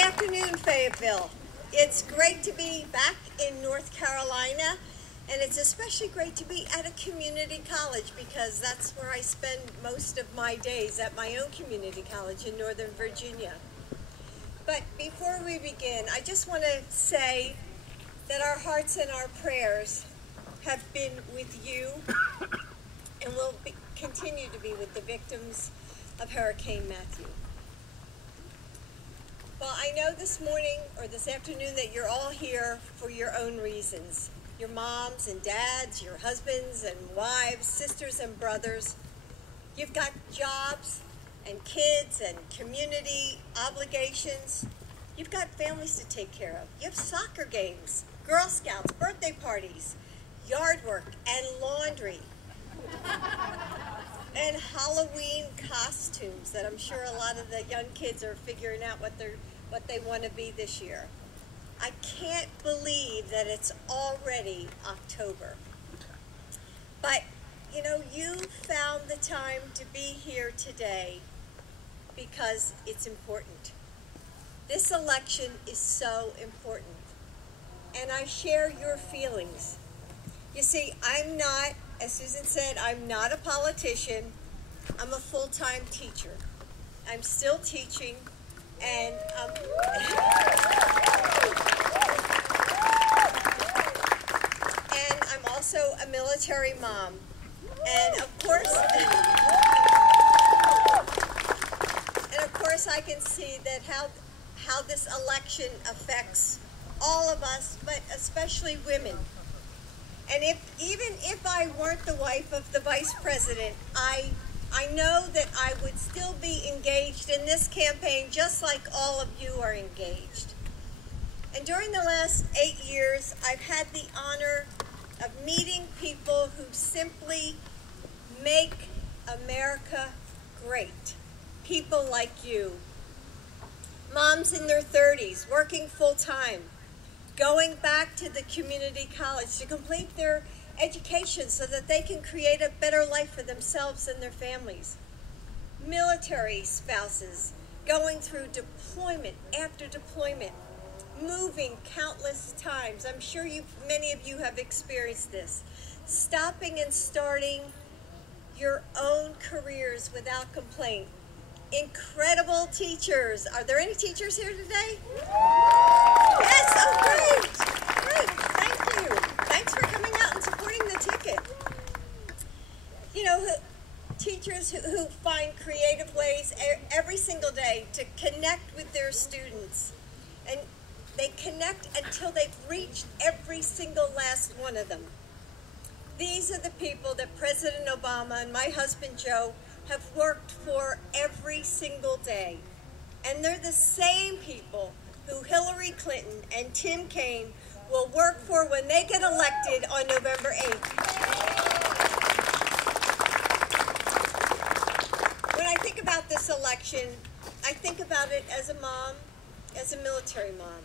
afternoon, Fayetteville. It's great to be back in North Carolina, and it's especially great to be at a community college because that's where I spend most of my days, at my own community college in Northern Virginia. But before we begin, I just want to say that our hearts and our prayers have been with you and will continue to be with the victims of Hurricane Matthew. Well, I know this morning or this afternoon that you're all here for your own reasons. Your moms and dads, your husbands and wives, sisters and brothers. You've got jobs and kids and community obligations. You've got families to take care of. You have soccer games, Girl Scouts, birthday parties, yard work and laundry. And Halloween costumes that I'm sure a lot of the young kids are figuring out what they want to be this year. I can't believe that it's already October. But, you know, you found the time to be here today because it's important. This election is so important. And I share your feelings. You see, I'm not, as Susan said, I'm not a politician. I'm a full-time teacher. I'm still teaching, and and I'm also a military mom. And of course, I can see that how this election affects all of us, but especially women. And even if I weren't the wife of the vice president, I know that I would still be engaged in this campaign just like all of you are engaged. And during the last 8 years, I've had the honor of meeting people who simply make America great. People like you. Moms in their 30s, working full-time, going back to the community college to complete their education so that they can create a better life for themselves and their families. Military spouses going through deployment after deployment, moving countless times. I'm sure many of you have experienced this. Stopping and starting your own careers without complaint. Incredible teachers. Are there any teachers here today? Yes, oh great. Great, thank you. Thanks for coming out and supporting the ticket. You know, teachers who find creative ways every single day to connect with their students. And they connect until they've reached every single last one of them. These are the people that President Obama and my husband Joe have worked for every single day. And they're the same people who Hillary Clinton and Tim Kaine will work for when they get elected on November 8th. When I think about this election, I think about it as a mom, as a military mom.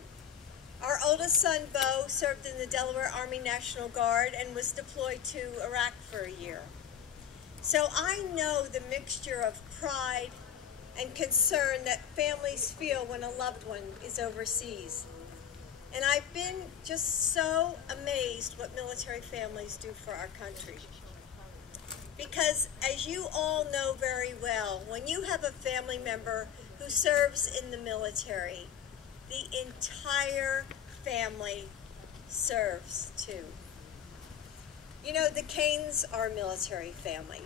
Our oldest son, Bo, served in the Delaware Army National Guard and was deployed to Iraq for a year. So I know the mixture of pride and concern that families feel when a loved one is overseas. And I've been just so amazed what military families do for our country. Because as you all know very well, when you have a family member who serves in the military, the entire family serves too. You know, the Kaines are a military family.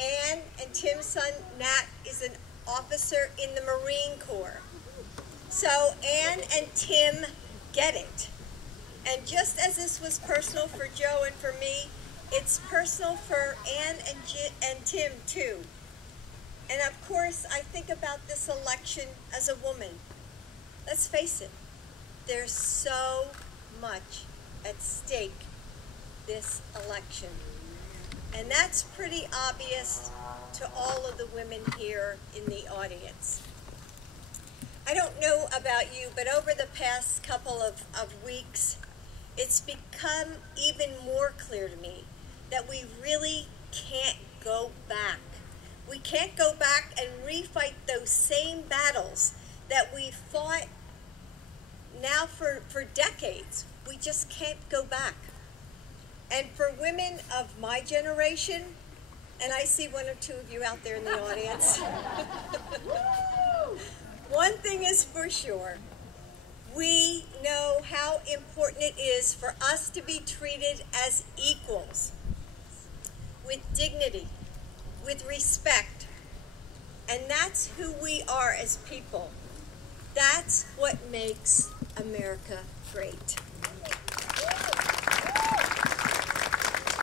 Ann and Tim's son, Nat, is an officer in the Marine Corps. So Ann and Tim get it. And just as this was personal for Joe and for me, it's personal for Ann and Tim too. And of course, I think about this election as a woman. Let's face it, there's so much at stake this election. And that's pretty obvious to all of the women here in the audience. I don't know about you, but over the past couple of weeks, it's become even more clear to me that we really can't go back. We can't go back and refight those same battles that we fought now for decades. We just can't go back. And for women of my generation, and I see one or two of you out there in the audience, one thing is for sure, we know how important it is for us to be treated as equals, with dignity, with respect. And that's who we are as people. That's what makes America great.